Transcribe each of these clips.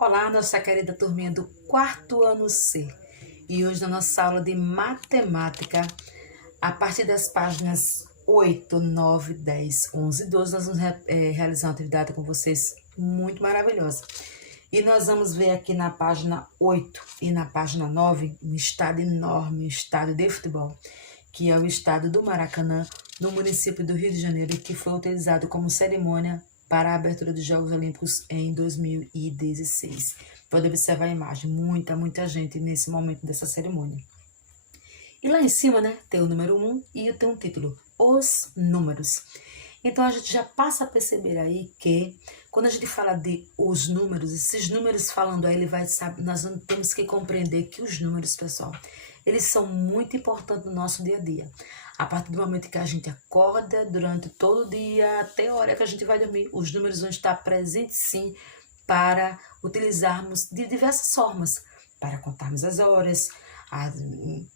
Olá, nossa querida turminha do quarto ano C. E hoje na nossa aula de matemática, a partir das páginas 8, 9, 10, 11 e 12, nós vamos realizar uma atividade com vocês muito maravilhosa. E nós vamos ver aqui na página 8 e na página 9 um estádio enorme, um estádio de futebol, que é o estádio do Maracanã, no município do Rio de Janeiro, que foi utilizado como cerimônia para a abertura dos Jogos Olímpicos em 2016. Pode observar a imagem, muita gente nesse momento dessa cerimônia. E lá em cima, né, tem o número 1 e tem um título, Os Números. Então a gente já passa a perceber aí que quando a gente fala de os números, esses números falando aí, nós temos que compreender que os números, pessoal, eles são muito importantes no nosso dia a dia. A partir do momento que a gente acorda, durante todo o dia, até a hora que a gente vai dormir, os números vão estar presentes sim para utilizarmos de diversas formas, para contarmos as horas,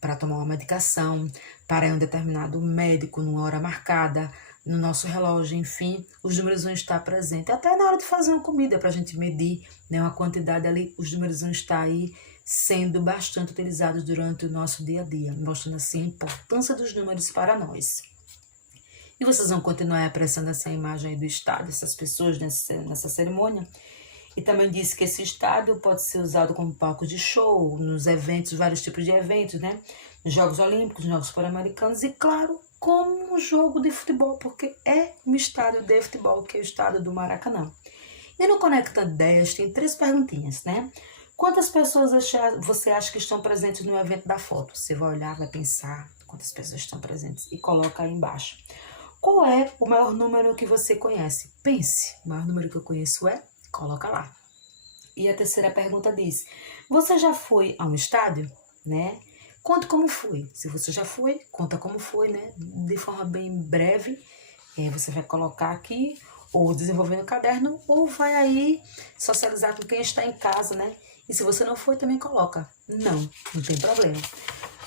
para tomar uma medicação, para ir a um determinado médico numa hora marcada, no nosso relógio, enfim, os números vão estar presentes. Até na hora de fazer uma comida, para a gente medir, né, uma quantidade ali, os números vão estar aí sendo bastante utilizados durante o nosso dia a dia, mostrando assim a importância dos números para nós. E vocês vão continuar apreciando essa imagem aí do estádio, essas pessoas nessa cerimônia. E também disse que esse estádio pode ser usado como palco de show, nos eventos, vários tipos de eventos, né? Nos Jogos Olímpicos, nos Jogos Pan-Americanos e, claro, como um jogo de futebol, porque é um estádio de futebol, que é o estádio do Maracanã. E no Conectando Ideias tem 3 perguntinhas, né? Quantas pessoas você acha que estão presentes no evento da foto? Você vai olhar, vai pensar quantas pessoas estão presentes e coloca aí embaixo. Qual é o maior número que você conhece? Pense, o maior número que eu conheço é... Coloca lá. E a terceira pergunta diz, você já foi a um estádio, né? Conte como foi. Se você já foi, conta como foi, né? De forma bem breve. Você vai colocar aqui, ou desenvolver no caderno, ou vai aí socializar com quem está em casa, né? E se você não foi, também coloca. Não tem problema.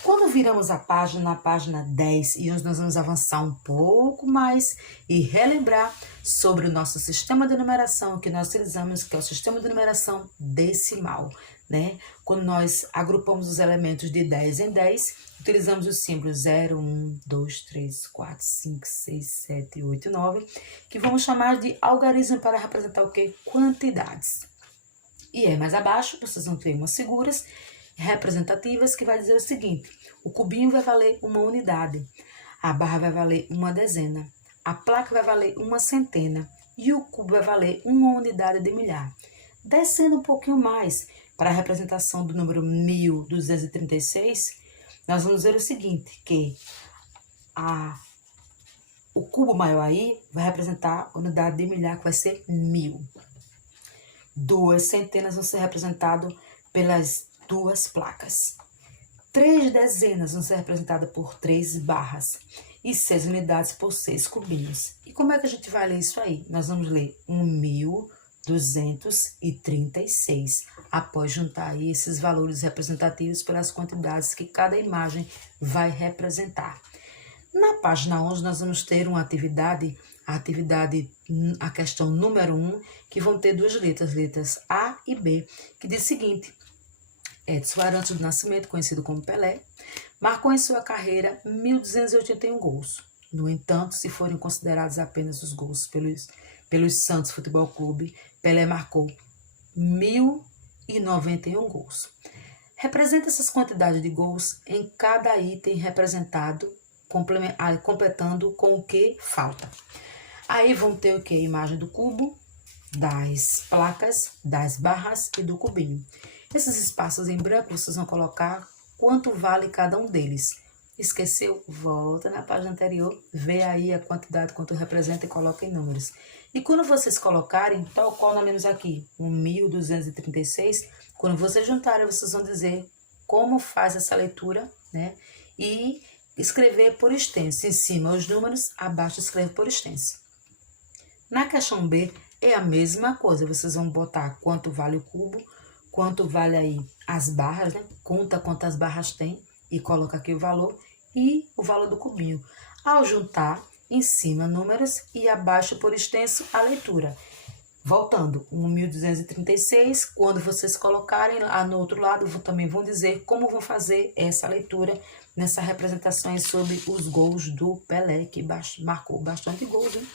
Quando viramos a página, na página 10, e hoje nós vamos avançar um pouco mais e relembrar sobre o nosso sistema de numeração que nós utilizamos, que é o sistema de numeração decimal, né? Quando nós agrupamos os elementos de 10 em 10, utilizamos os símbolos 0, 1, 2, 3, 4, 5, 6, 7, 8, 9, que vamos chamar de algarismo para representar o quê? Quantidades. E mais abaixo, vocês vão ter umas figuras representativas que vai dizer o seguinte, o cubinho vai valer uma unidade, a barra vai valer uma dezena, a placa vai valer uma centena e o cubo vai valer uma unidade de milhar. Descendo um pouquinho mais para a representação do número 1236, nós vamos ver o seguinte, que o cubo maior aí vai representar a unidade de milhar, que vai ser 1000. 2 centenas vão ser representadas pelas 2 placas. 3 dezenas vão ser representadas por 3 barras. E 6 unidades por 6 cubinhos. E como é que a gente vai ler isso aí? Nós vamos ler 1236, após juntar aí esses valores representativos pelas quantidades que cada imagem vai representar. Na página 11, nós vamos ter uma atividade, a questão número 1, que vão ter 2 letras A e B, que diz o seguinte, Edson Arantes do Nascimento, conhecido como Pelé, marcou em sua carreira 1.281 gols. No entanto, se forem considerados apenas os gols pelos Santos Futebol Clube, Pelé marcou 1.091 gols. Representa essas quantidades de gols em cada item representado, completando com o que falta. Aí vão ter o que? A imagem do cubo, das placas, das barras e do cubinho. Esses espaços em branco vocês vão colocar quanto vale cada um deles. Esqueceu? Volta na página anterior, vê aí a quantidade, quanto representa e coloca em números. E quando vocês colocarem, tal qual nós lemos aqui, 1.236, quando vocês juntarem, vocês vão dizer como faz essa leitura, né? E escrever por extenso. Em cima os números, abaixo escreve por extenso. Na questão B é a mesma coisa, vocês vão botar quanto vale o cubo, quanto vale aí as barras, né? Conta quantas barras tem e coloca aqui o valor e o valor do cubinho. Ao juntar, em cima números e abaixo por extenso a leitura. Voltando, 1236, quando vocês colocarem lá no outro lado, também vão dizer como vão fazer essa leitura nessa representação sobre os gols do Pelé, que marcou bastante gols, hein?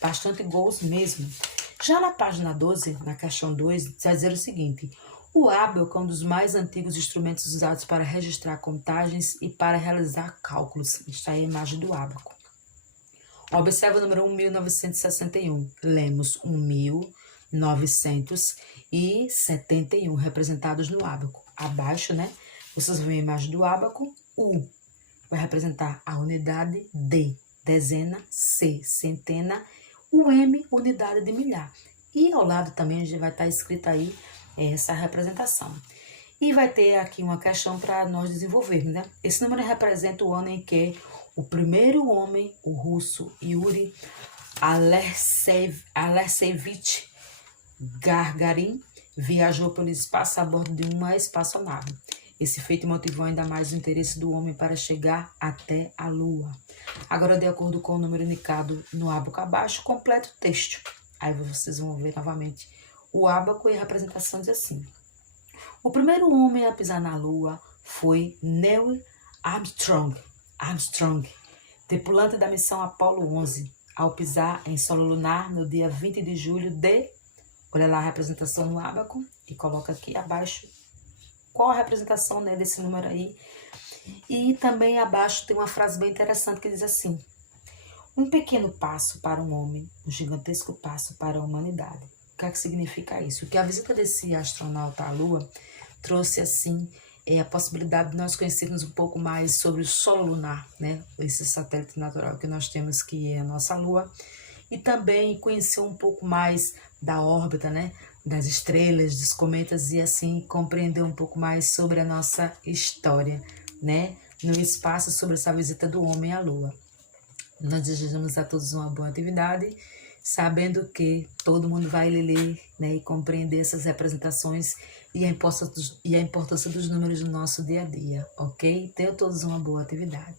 Bastante gols mesmo. Já na página 12, na questão 2, vai dizer o seguinte: o ábaco é um dos mais antigos instrumentos usados para registrar contagens e para realizar cálculos. Está aí a imagem do ábaco. Observa o número 1961. Lemos 1971 representados no ábaco. Abaixo, né? Vocês veem a imagem do ábaco. U vai representar a unidade, D, dezena, C, centena, o M, unidade de milhar. E ao lado também já vai estar escrita aí essa representação. E vai ter aqui uma questão para nós desenvolvermos, né? Esse número representa o ano em que o primeiro homem, o russo Yuri Alexeyevich Gagarin, viajou pelo espaço a bordo de uma espaçonave. Esse feito motivou ainda mais o interesse do homem para chegar até a Lua. Agora, de acordo com o número indicado no ábaco abaixo, completa o texto. Aí vocês vão ver novamente o ábaco e a representação diz assim: o primeiro homem a pisar na Lua foi Neil Armstrong, tripulante da missão Apollo 11, ao pisar em solo lunar no dia 20 de julho de... Olha lá a representação no ábaco e coloca aqui abaixo qual a representação, né, desse número aí. E também abaixo tem uma frase bem interessante que diz assim: um pequeno passo para um homem, um gigantesco passo para a humanidade. O que é que significa isso? Que a visita desse astronauta à Lua trouxe, assim, a possibilidade de nós conhecermos um pouco mais sobre o solo lunar, né? Esse satélite natural que nós temos, que é a nossa Lua. E também conhecer um pouco mais da órbita, né? Das estrelas, dos cometas, e assim compreender um pouco mais sobre a nossa história, né? No espaço, sobre essa visita do homem à Lua. Nós desejamos a todos uma boa atividade, sabendo que todo mundo vai ler, né, e compreender essas representações e a importância dos números no nosso dia a dia, ok? Tenham todos uma boa atividade.